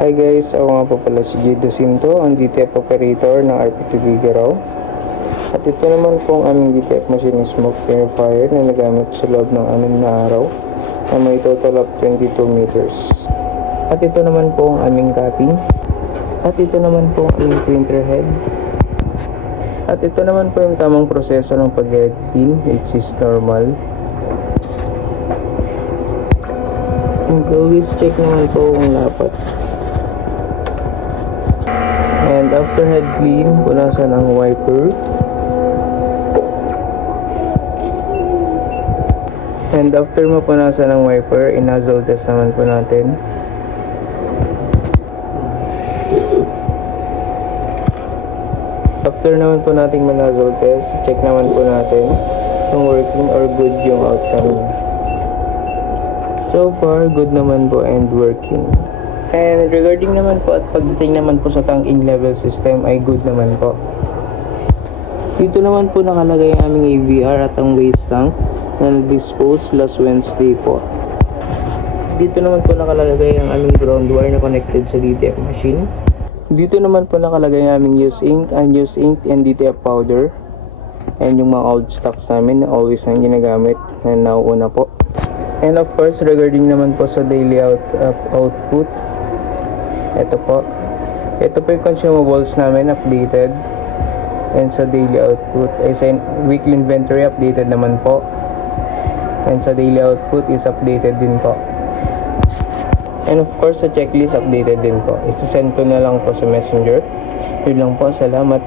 Hi guys, ako nga po pala si Jade Jacinto, ang DTF operator ng RPT Bigaraw. At ito naman po ang aming DTF machine smoke purifier na nagamit sa loob ng 6 na araw na may total of 22 meters. At ito naman po ang aming capping. At ito naman po ang aming printer head. At ito naman po yung tamang proseso ng pag-head clean, which is normal. And always check naman po kung lapat. And after head clean, punasan ang wiper. And after mapunasan ang wiper, i-nozzle test naman po natin. After naman po nating ma-nozzle test, check naman po natin kung working or good yung outcome niya. So far, good naman po and working. And regarding naman po at pagdating naman po sa tank in level system ay good naman po. Dito naman po nakalagay ang aming AVR at ang waste tank na na-dispose last Wednesday po. Dito naman po nakalagay ang aming ground wire na connected sa DTF machine. Dito naman po nakalagay ang aming used ink, unused ink, and DTF powder. And yung mga old stocks namin na always ang ginagamit na nauuna po. And of course, regarding naman po sa daily output, ito po yung consumables namin updated. And sa daily output ay sa weekly inventory updated naman po. And sa daily output is updated din po. And of course sa checklist updated din po. Isa-send ko na lang po sa messenger. Yun lang po, salamat.